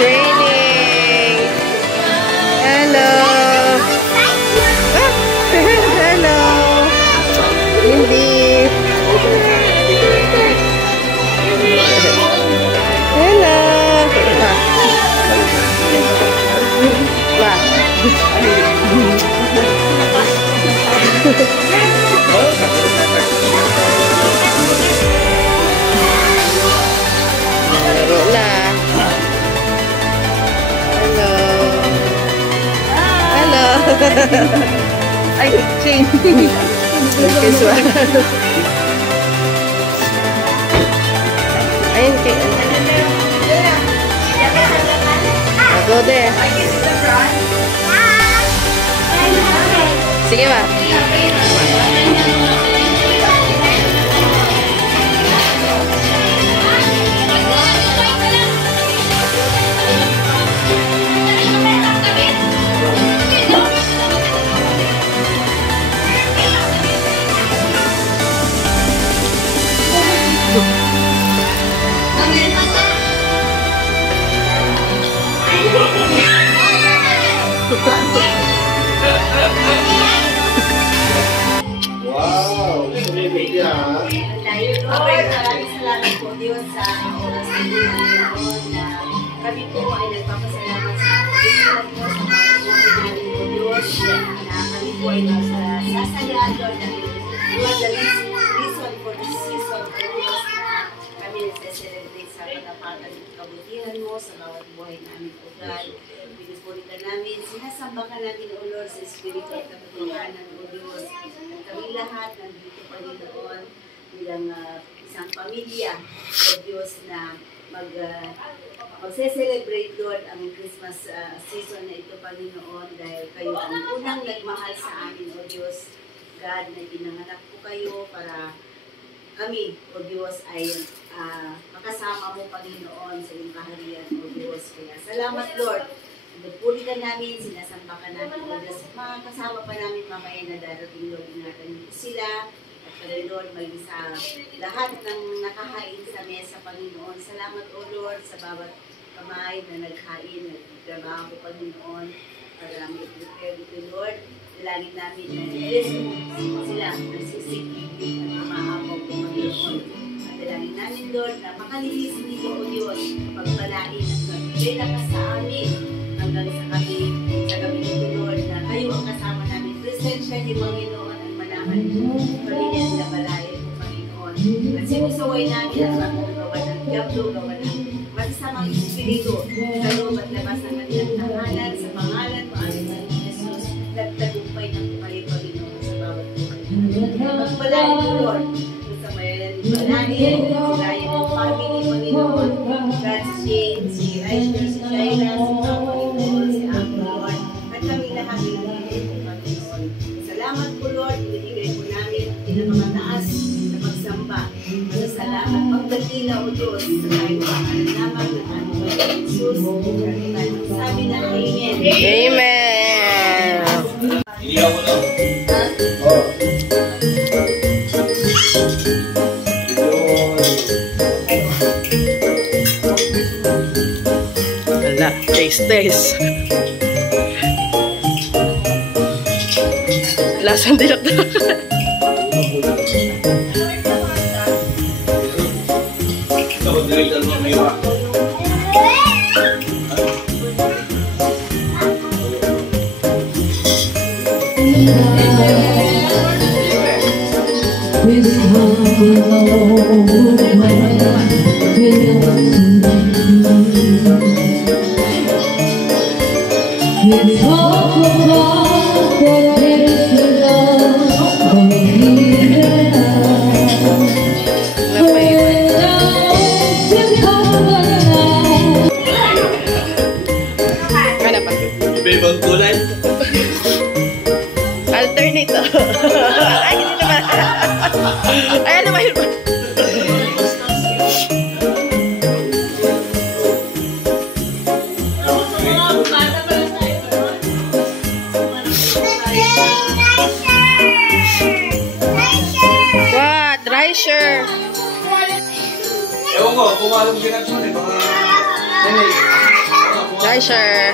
raining. Hello. Ah, hello. Hindi. Hello. Laro na. Hello. Hello. Ay, change. This one. Ayun kay go there. Sige ba? Wow! Maraming salamat po Diyos sa oras na kami po ay nagpapasalamat sa Panginoon po sa mga namin po Diyos na kami po ay nasasayaan Lord dahil you are the reason for this season po Diyos na kami nagsaselebrate sa katapatan at kabutihan mo sa bawat buhay namin po God. Pinupuritan namin, sinasamba ka natin o Lord sa Espiritu at katotohanan o Diyos. At kami lahat nandito Panginoon bilang isang pamilya o Diyos na magse-celebrate Lord ang Christmas season na ito Panginoon dahil kayo ang unang nagmahal sa amin o Diyos God na pinanganak po kayo para kami o Diyos ay makasama mo Panginoon sa iyong kaharian o Diyos. Kaya salamat Lord. Nagpulitan namin, sinasamba ka namin o Diyos. Makakasama pa namin mamaya na darating Lord. Ingatan niyo sila. At kami Lord, maging sa lahat ng nakahain sa mesa Panginoon. Salamat o Lord sa bawat kamay na naghain, nagtrabaho Panginoon. Para mag-prepare ito Lord. Dalangin namin na i-bless mo sila, nagsisikip at umaapaw po Panginoon. At dalangin namin Lord na makalihis dito o Diyos, pagpalain at magbigay ka sa amin hanggang sa kami, sa gabi nito Lord na kayo ang kasama namin. Presensya ni Panginoon ang manahan mo, pamilya na balayan mo Panginoon. At sinusaway namin ang gawa ng diablo, gawa ng masasamang espiritu sa loob at labas ng kanilang tahanan sa pangalan mo ang Jesus. Nagtagumpay ng kumali Panginoon sa bawat buhay. Magpalain mo Lord sa mayalan ni Balayan, si Ryan ng family Panginoon, God si Shane, si Raisher, si Jaira, si Panginoon, si Ako Lord, at kami lahat ng Panginoon. Salamat po Lord, binigay po namin pinakamataas na pagsamba. Salamat pagdakila o Diyos sa tayo pangalan naman ng aming Jesus. Sabi na Amen. Amen. Iniyaw mo na. Oh. Wala, taste. Lasang dilak-dilak. Dapat dilitan mo may iwa. Ibang kulay. Alternate. Ay, hindi naman. Ay, ano ba yun? What? Raisher. Ewan ko, pumalong siya nga mga Launcher.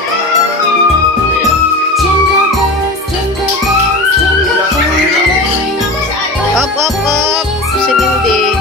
Up, up, up. Si Lindy.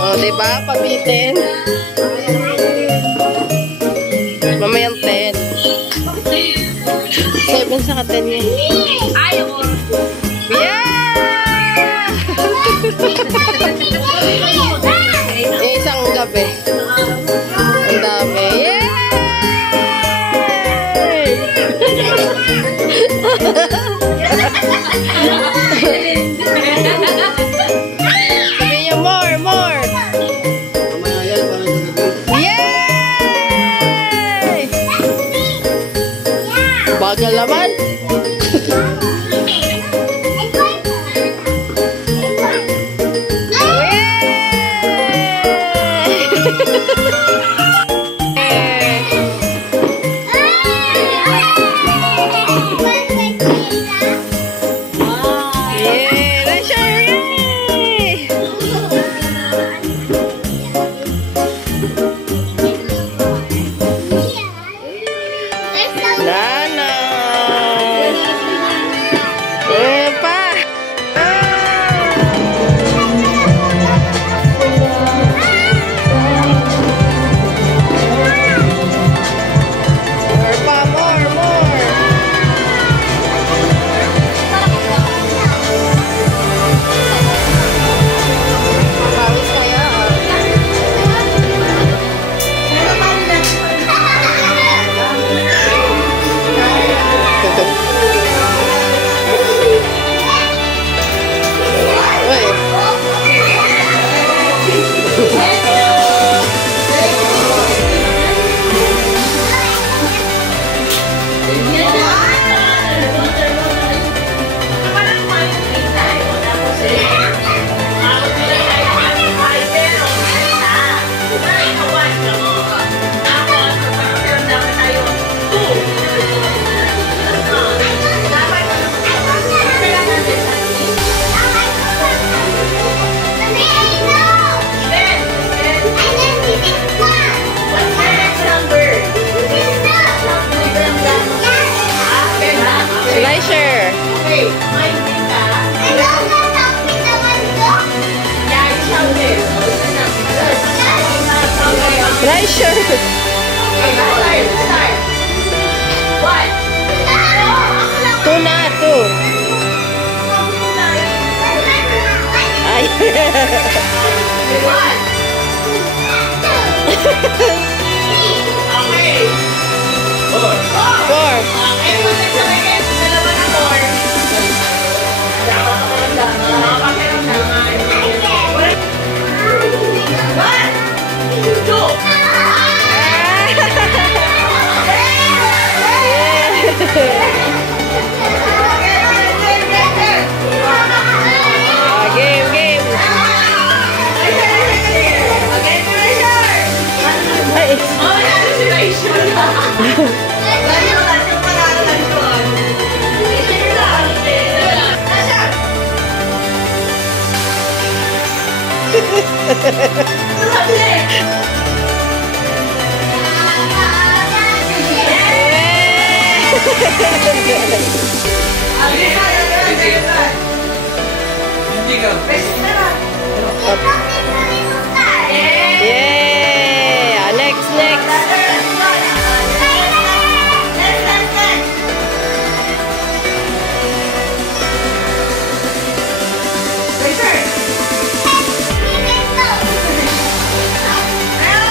Oh, diba? Pabitin. Mamayang 10. 7 sa ka-10 niya. Yeah! Yung isang gabi. Ang dami. Yay! Sabi niya, more, more. Yay! Bagal naman. Pressure. Two na, two. Ay. Four. Game. Yeah.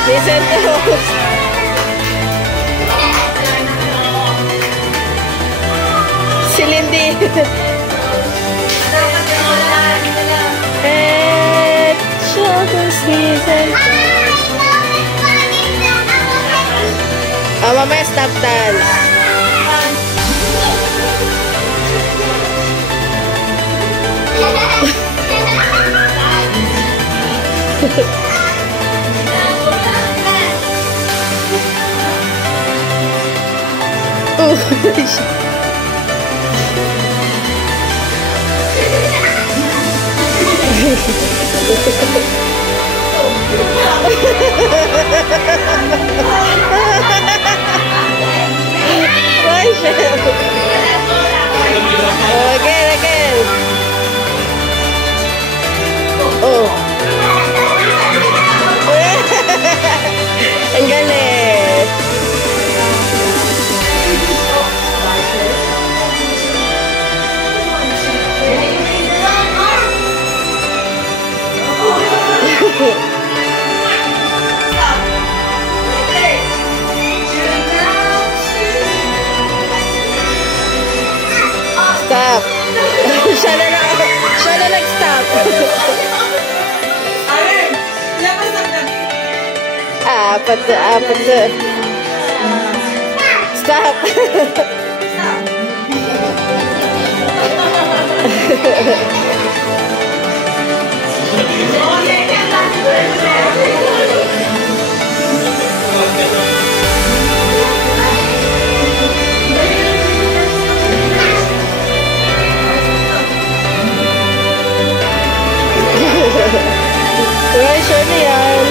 Season 2. Si Lindy. And Choco Season 2. Oh, mamaya stop dance. Again. Oh. Ang galing. Stop. Siya na nag-stop. Apat na. Stop. Right, sure na yan.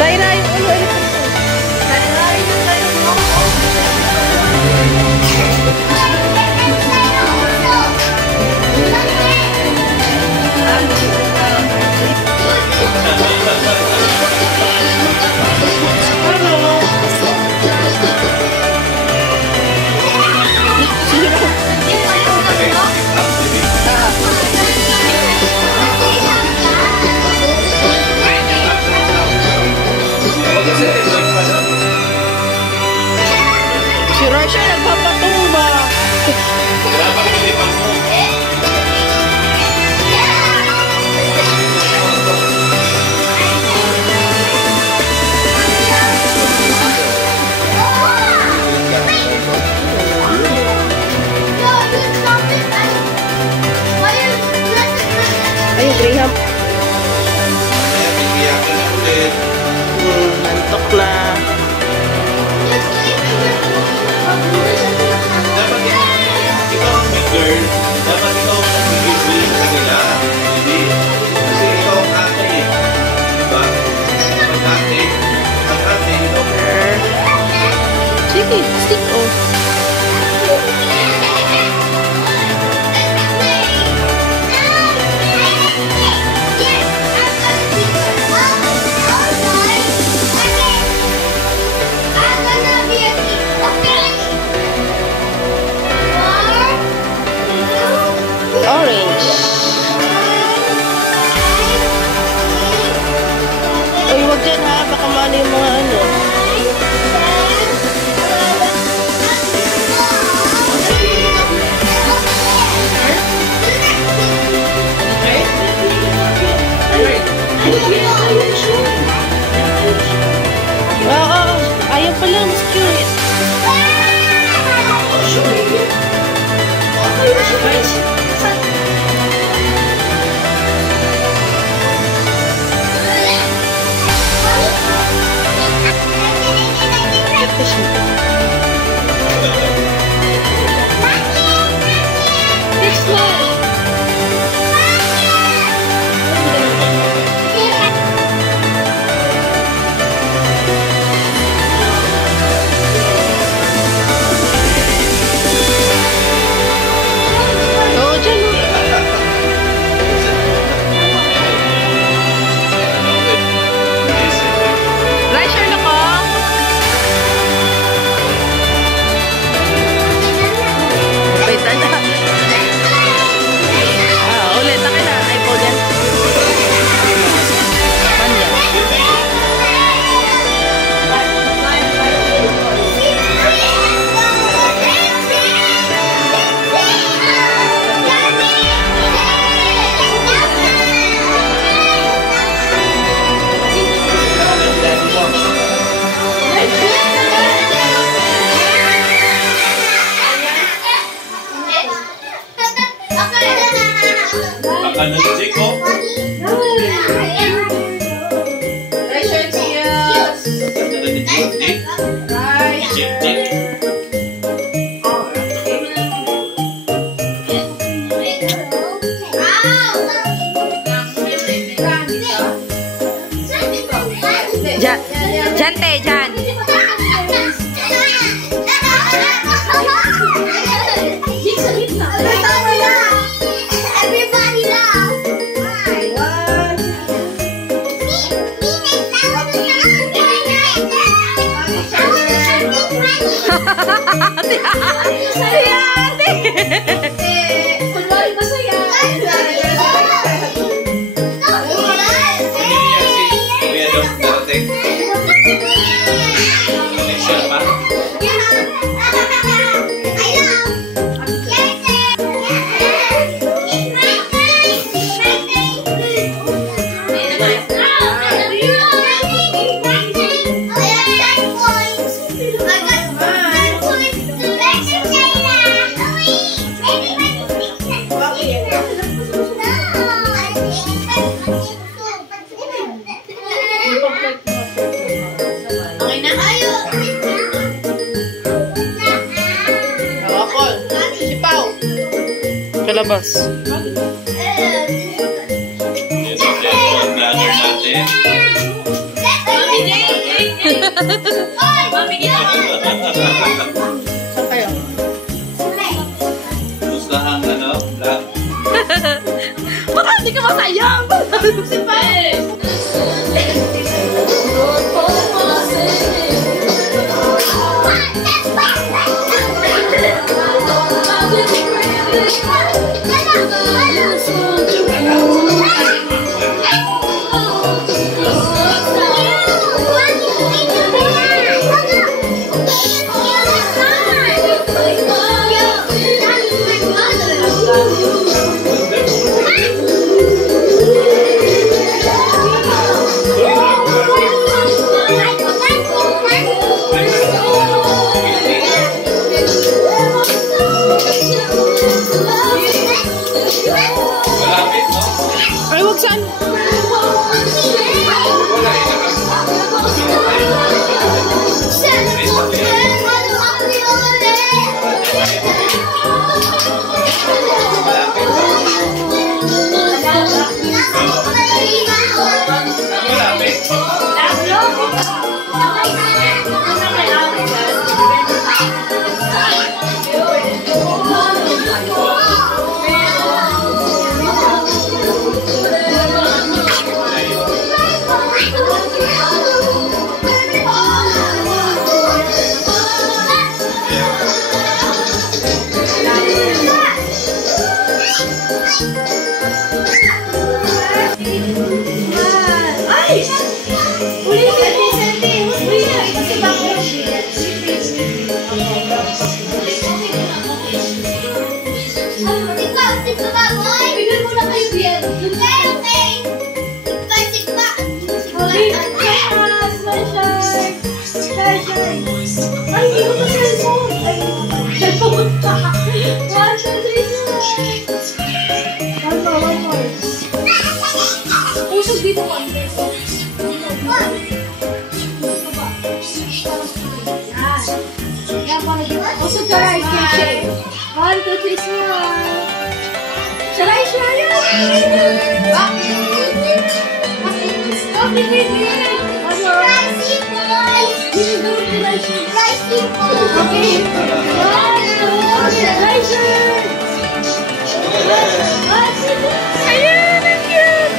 Shaira, yung ulo. Si Rasha nagpapatumba. Dapat pilipan mo. Ayun, Graham. Kaya pigiyakan na ulit. Nantok na. Dapat ikaw ang big girl. Dapat ikaw ang nag-give sa kanila. Hindi. Kasi ikaw ang ate eh. Diba? Ang ate, ikaw. Sige, stick off. Orange. Uy, wag dyan ha. Baka mali yung mga ano. Oo, ayaw pala. Mas cute. Dyan, te, dyan. Everybody laugh. Kunwari masaya. Kuya Dom darating. Siya pa. Kalabas. Yes, vlogger natin. Saan kayo? Gusto ang ano, vlog. Baka hindi ka masayang! Si Pai! Malapit, no? Ay, wag saan? Wala eh. Malapit. Also, try share. 1, 2, 3, smile. Shall I share it? Ayan, ang cute!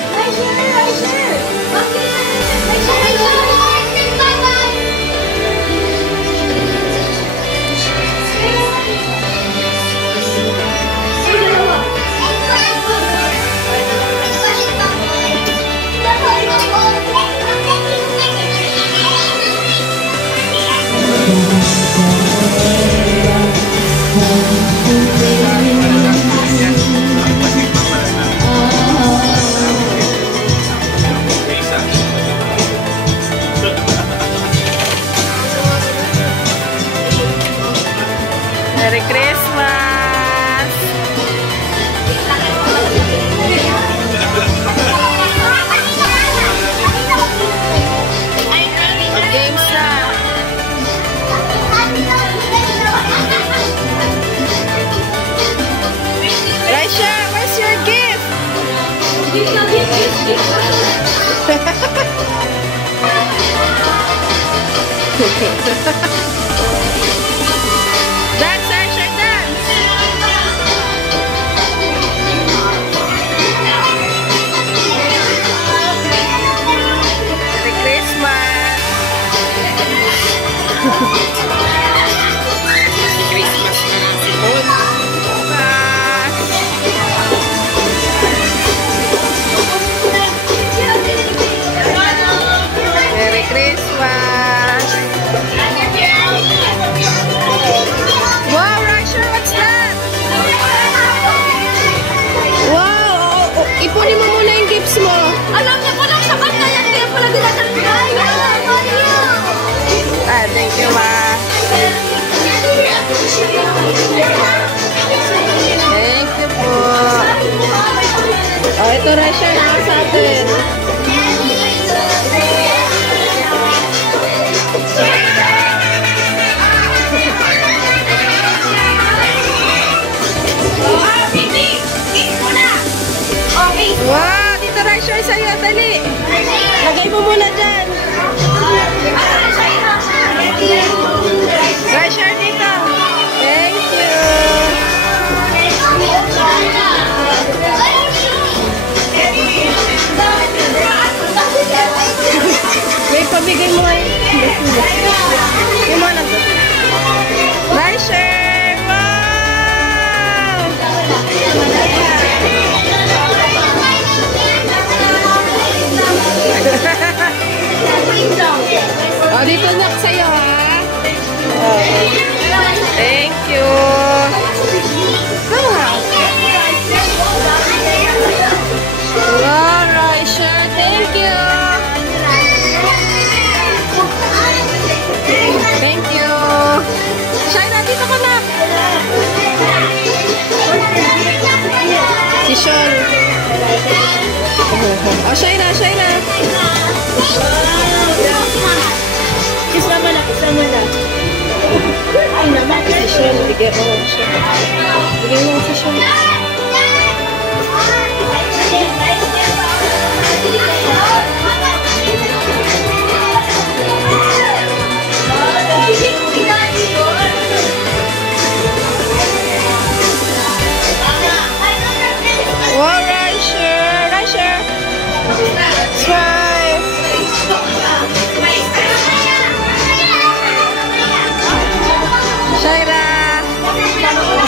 Merry Christmas! Games na! Raisha, where's your gift? Dance, Asher, dance! Merry Christmas! Christmas na sipon. Merry Christmas! Wow, Rasher, what's that? Wow! Ipunin mo muna yung gifts mo. Alam niya ko lang sa kanya yan, kaya pala dinadalagay. Ah, thank you, ma. Thank you po. Oh, ito Rasher na sa atin. Wow, dito Rasher sa'yo, dali. Lagay mo muna dyan. Rasher dito. Thank you. Wait, pabigay mo ay. Yung mga lang. Rasher! Wow! Oh, dito nak sa'yo, ha? Oh. Thank you. Wow, Rasher, thank you. Thank you. Shaira, dito ka na. Si Sean. Oh, Shaira, Shaira. Kasama na, kasama na. Ay, naman. Si Sean, bigyan mo siya. Bigyan mo si Sean. Wow, Rasher! Rasher! Smile! Shaira! Ano po?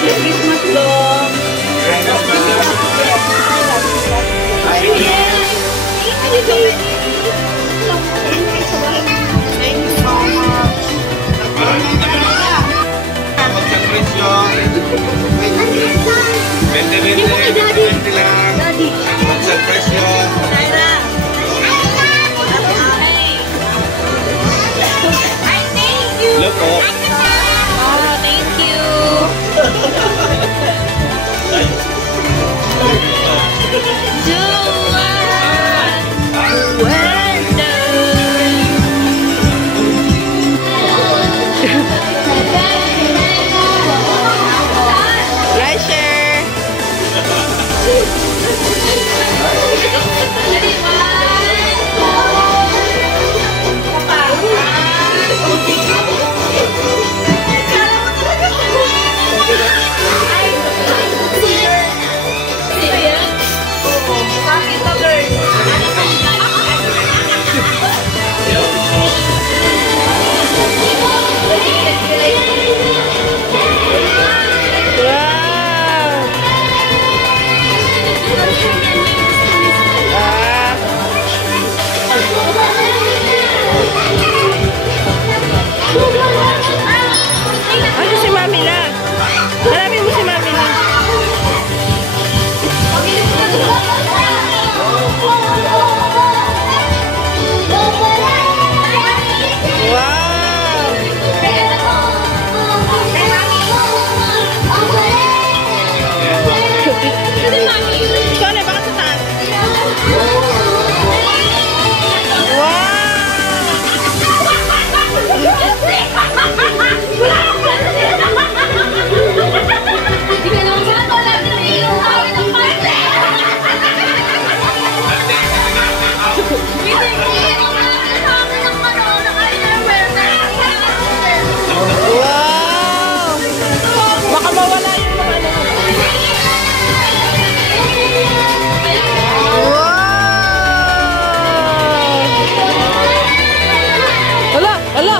Christmas, Lord. Magka-presyo. 20 lang. Magka-presyo. Look po. Oh, thank you. Ano si Mami na? Hanapin mo si Mami na. Ikaw na, baka sa taas. Wow! Baka mawala yung mga ano. Wow! Hala! Hala!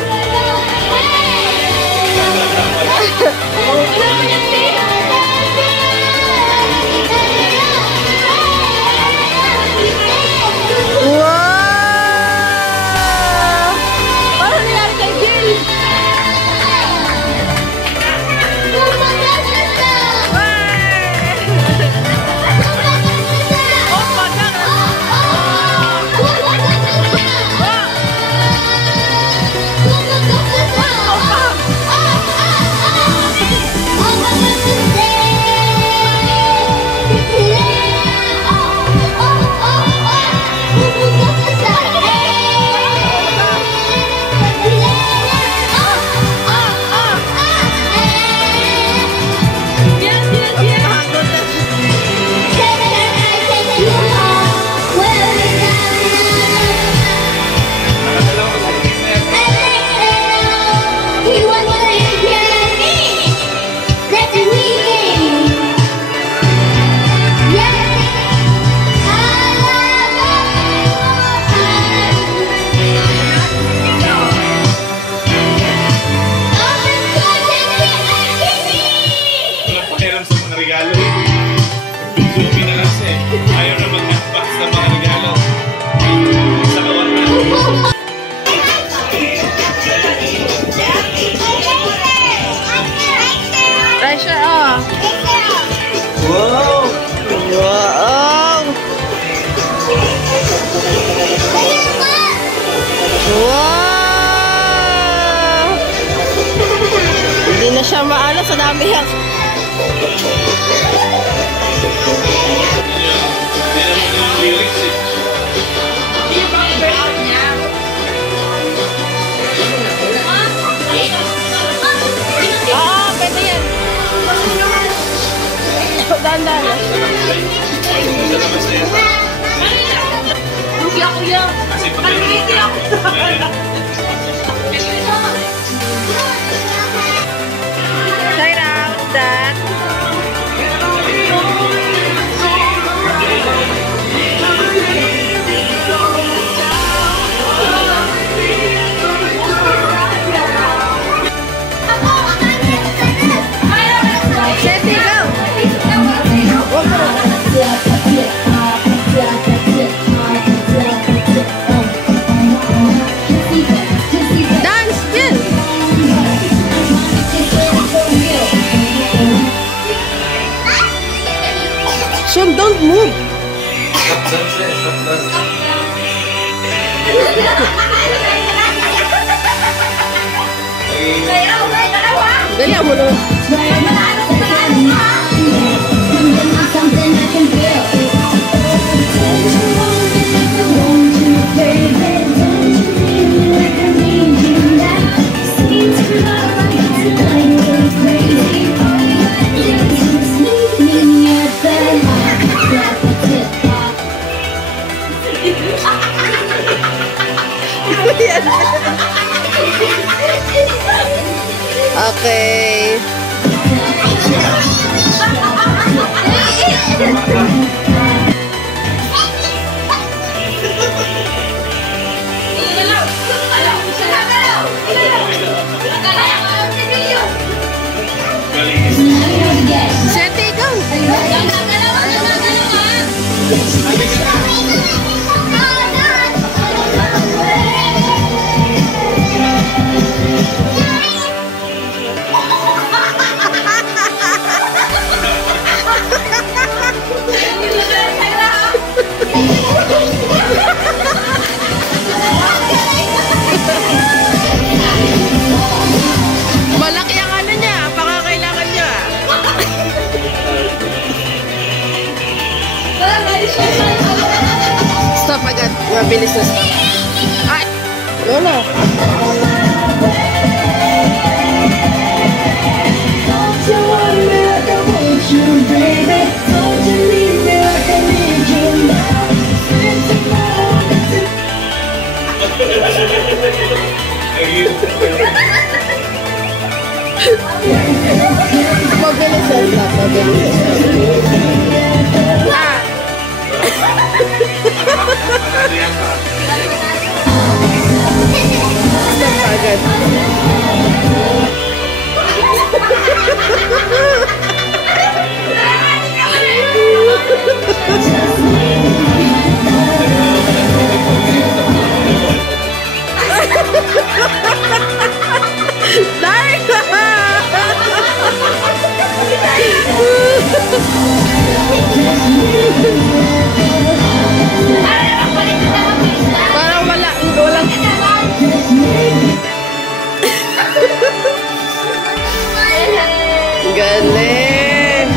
Wow! Paano nangyari kay Jill? Wow! Wow! Wow! Hindi na siya maano sa dami yan. Pwede yan. Dandan. Lugi ako yan. Lugi ako. Try out that. Sean, don't move. Stop dance eh, stop dance. Dali mo no. Okay. Sete, ikaw. Malaki ang ano niya, pakakailangan niya. Stop agad, mabilis na stop. Ay! Lola. Mabilis na stop, mabilis na stop. Ah! Stop agad. Parang walang galing.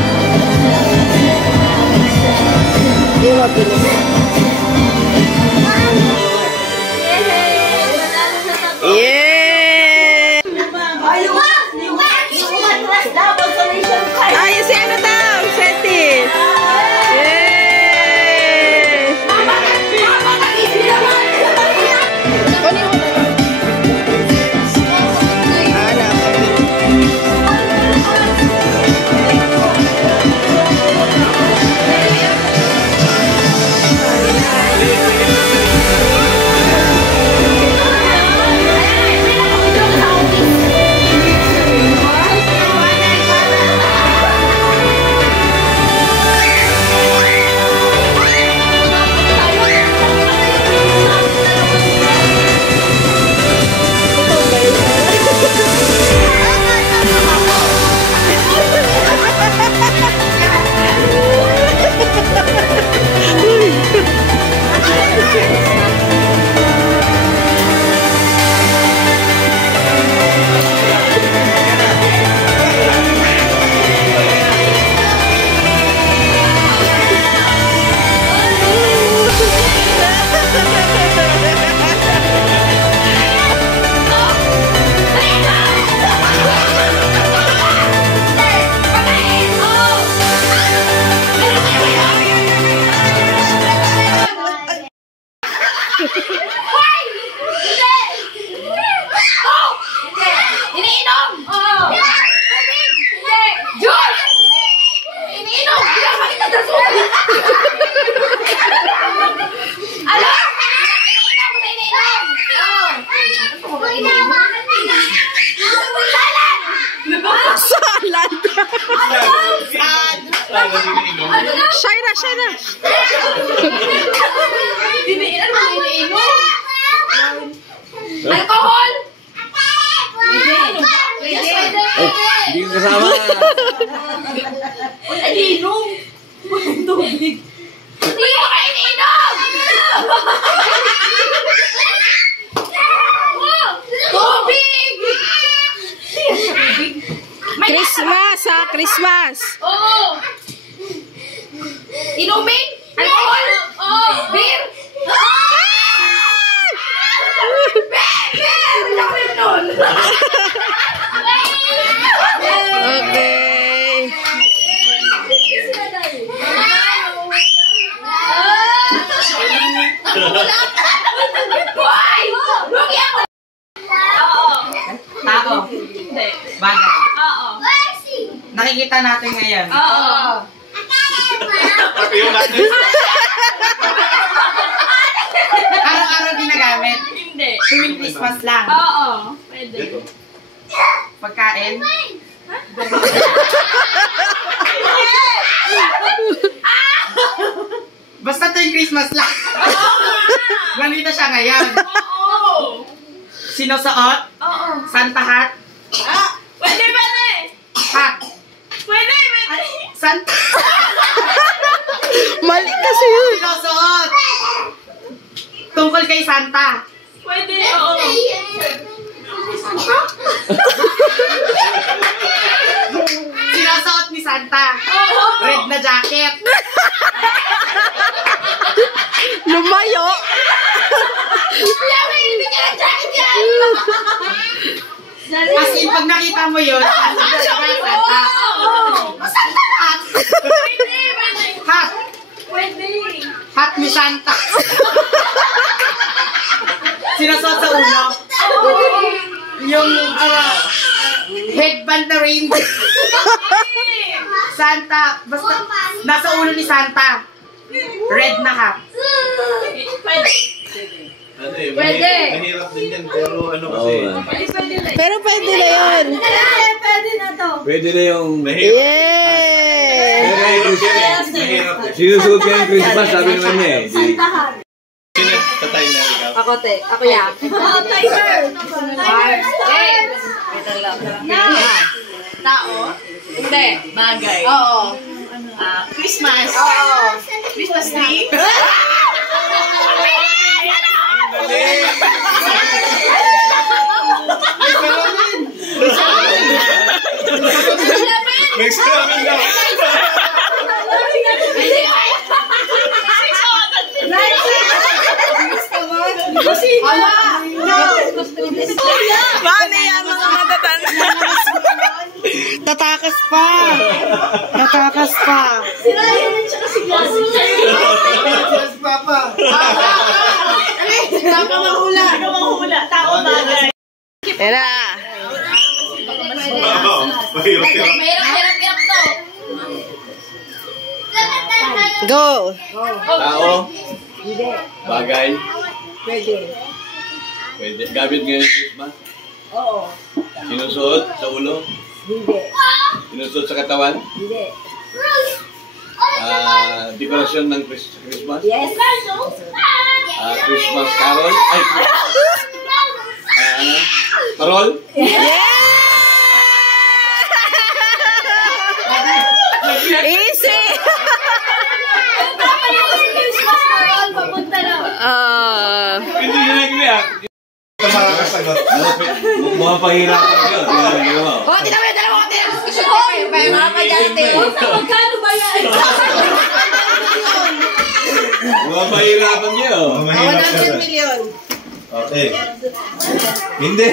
Hindi mabilis. Yeah! Ay, si ano daw? Seti. Yay! Kunin mo na lang. Anak. Shaira, Shaira. Alcohol! Hindi ko kasama. Inom! po yung tubig. Hindi mo kayo ininom! Tubig! Christmas ha, Christmas. Oo! Inumin? Alcohol? Oo! Beer? Okay. Tao. Hindi. Bagay. Oo. Nakikita natin ngayon. Oo. Pati yung natin. Araw-araw ginagamit. Hindi. Tuwing Christmas lang. Oo. Pwede. Ito. Pagkain. Basta tuwing Christmas lang. Ganito siya ngayon. Oo. Sinusuot. Oo. Santa hat. Pwede, pwede. Hat. Pwede, pwede. Santa. Mali kasi yun. Sinusuot. Tungkol kay Santa. Pwede, oo. Sinusuot ni Santa. Oo. Red na jacket. Lumayo. As in, pag nakita mo yun, Santa. Santa hat. Pwede, pwede. Hat. Pwede. Hat ni Santa. Sinusuot sa ulo. Yung headband na reindeer. Santa. Basta nasa ulo ni Santa. Red na hat. Pwede. Ano eh, Pwede. mahirap din yan, pero ano kasi. Pwede lang. Pero pwede na yun. Pwede na to. Pwede na yung... Mahirap. Yay! Mahirap eh. Sinusuot niya yung Christmas, sabi naman niya eh. Di- Sino sa tayo na ikaw? Ako te, ako yan. Oh, timer. Timer. Hey. Tao? Hindi. Bagay. Oo. Christmas. Oo. Christmas tree? May salamin daw. Paano yan mga matatanda? Tatakas pa. Tatakas pa. Tara. Oo, mahirap. Mahirap to. Go. Tao? Bagay? Pwede. Gamit ngayon sa Christmas? Oo. Sinusuot sa ulo? Hindi. Sinusuot sa katawan? Hindi. Dekorasyon ng Christmas? Yes. Christmas carol? Ay, ano? Parol? Easy. Hindi nyo na kaya. Ito makakasagot. Mga pahirapan yun. Oh, tinabi, dalawa ko tinabi. Mga padyante. Magkano ba yan? Mga pahirapan yun. Mahirap ka 100 million. Okay. Hindi.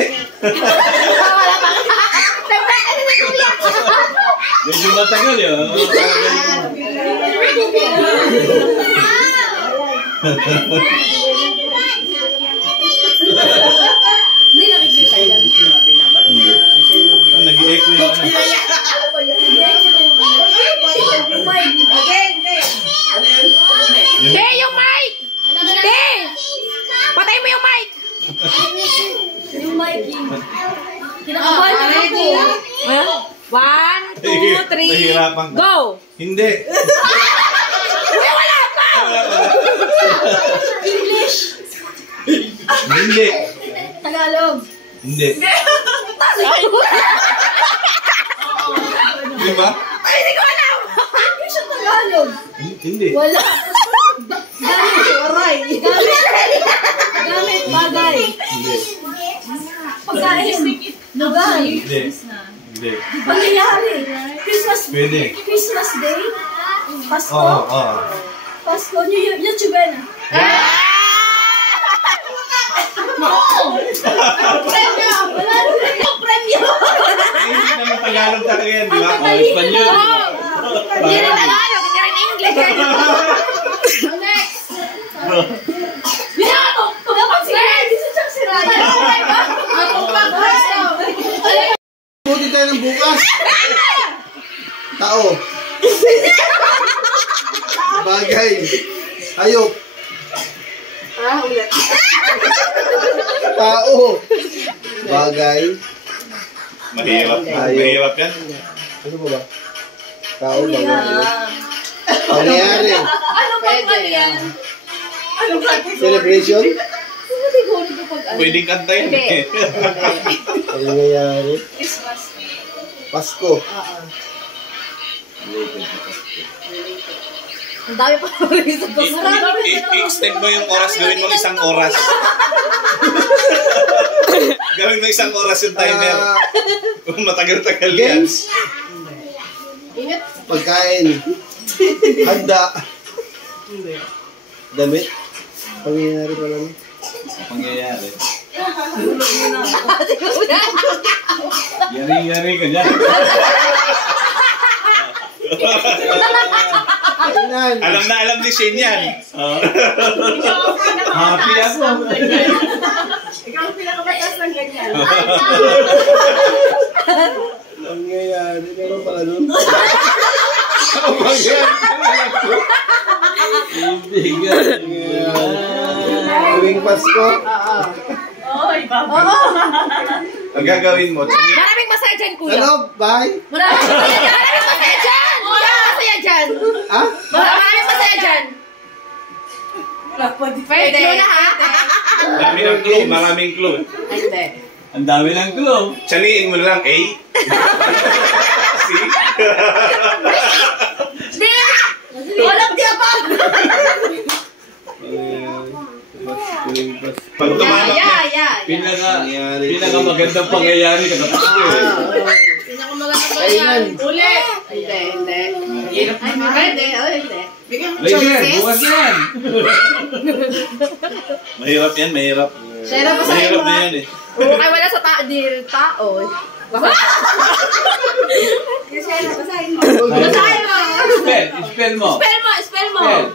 Medyo matagal yun. Nag-i-echo yung ano. Te, yung mic! Te! Patay mo yung mic! Kinakabahan na ako. 1, 2, 3, Nahihirapan ka. go! Hindi. Wala pa! English. Hindi. Tagalog. Hindi. Di ba? Ay, hindi ko alam! English at Tagalog. Hindi. Wala. Gamit. Aray. Gamit. Bagay. Hindi. Pagkain. Lugar. Hindi. Hindi. Pangyayari. Christmas. Pwede. Christmas Day. Pasko. Oo. Pasko. YouTube na. Premyo! Wala na premyo! Hindi naman Tagalog talaga yan, di ba? Espanyol. Hindi rin Tagalog, hindi rin English. Next! Binato! Pagkapag si Ryan! Hindi siya si Ryan! Ako pa! Buti tayo ng bukas. Tao. Bagay. Hayop. Ulit. Tao. Bagay. Mahirap yan. Ano ba ba? Tao, bagay. Pangyayari. Ano pa man yan? Ano ba? Celebration. Siguro ito pag ano? Pwedeng kanta yan eh. Pangyayari. Christmas. Pasko. Ang dami pa rin sa I-extend mo yung oras, gawin mo 1 oras. Gawin mo 1 oras yung timer. Matagal-tagal yan. Games. Pagkain. Handa. Damit. Pangyayari pa naman. Pangyayari. Yari-yari ka dyan. Kainan. Alam na alam ni Shane yan. Happy ako. Ikaw ang pinakamatas ng ganyan. Pangyayari. Meron pala nun. Hindi ka. Tuwing Pasko. Ang gagawin mo, Maraming masaya dyan, kuya. Ano? Bye. Maraming masaya dyan. Maraming masaya dyan. Ha? Maraming masaya dyan. Pwede. Clue na ha? maraming clue. Hindi. Ang dami ng clue. Tsaniin mo lang, A. C. Walang diabag. Pag tumanap na, Pinakamagandang pangyayari ka tapos ko eh. Kainan. Ulit. Hindi. Pwede. Hindi. Laser, bukas yan. mahirap yan, mahirap. Share mo sa Mahirap na yan eh. Ay, wala sa tao. Basahin mo. Basahin mo. Spell mo. Spell mo. Spell.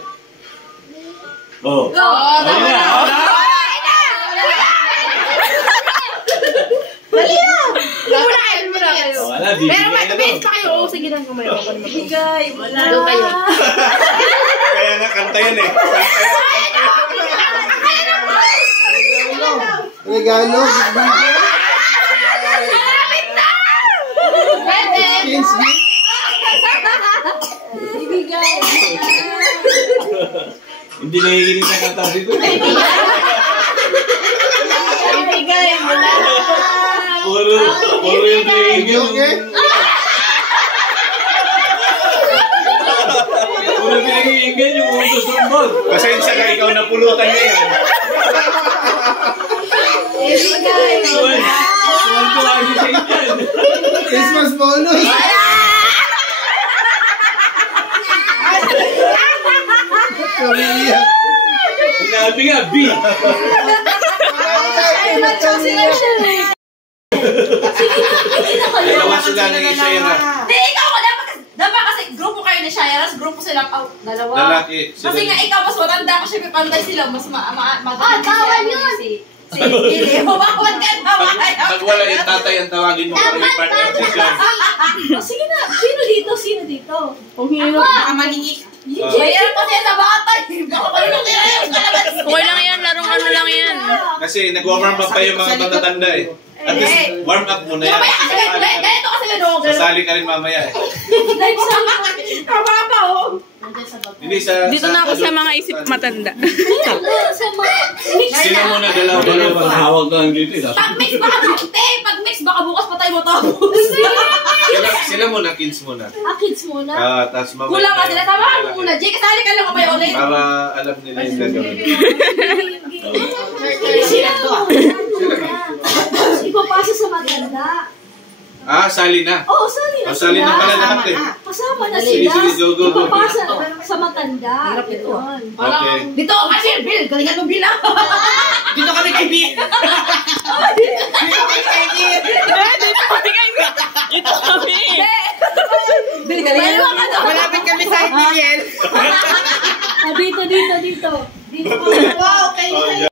Oh. Ayun na. Unahin mo na kayo. Wala, Pero bibigay may na bilis to. pa kayo. Oo, sige lang. Kumayo ko naman. Bigay. Wala. Doon kayo. Kaya nga, kanta yan eh. Regalo. Pwede. Skins. Ibigay. Hindi nakikinig ng kanta dito. Ibigay. Wala. Puro yung nakikinig. Okay. Puro pinakikinggan yung utos ng ball. Pasensya ka, ikaw napulutan niya yan. Ibigay. Tuwan-tuwa si Shane yan. Christmas bonus. Korea. Sinabi nga, B. Dalawa sila na isa-ira. Hindi, ikaw ko dapat kasi grupo kayo ni Shira, grupo silang dalawa. Lalaki. Kasi nga ikaw mas matanda kasi may pantay sila, mas madali. bawal yun. Si Pili. Bawal ka naman. Pag wala yung tatay ang tawagin mo para may partner si John. Sige na. Sino dito? Kung hirap na maliit. Mahirap kasi sa bata. Baka malulong nila yung kalabas. Okay lang yan, larong ano lang yan. Kasi nag-warm up pa yung mga matatanda eh. At least warm up muna yan. Mamaya kasi ganito kasi ano. Sasali ka rin mamaya eh. Tama pa oh. Hindi sa... Dito na ako sa mga isip matanda. Sino muna dalawa? Dalawa hawag ka lang dito. Pag-mix baka bukas, baka bukas patay mo tapos. Sila muna, kids muna. Kids muna. Tapos mamaya. Kulang ka sila. Tama mo muna. Jay, kasali ka lang mamaya ulit. Para alam nila yung gagawin. Sila to. Ipapasa sa matanda. Sali na. Oo, sali na. Sali na pala lahat eh. Kasama na Sige, sila. sige, go. Ipapasa sa matanda. Hirap ito. Yun. Okay. Dito kasi, Bill. Galingan mo, Bill. Dito kami kay Bill. Dito kami kay Bill. Ito kami. Bill, galingan mo. Malapit kami sa Miguel. Dito. Dito.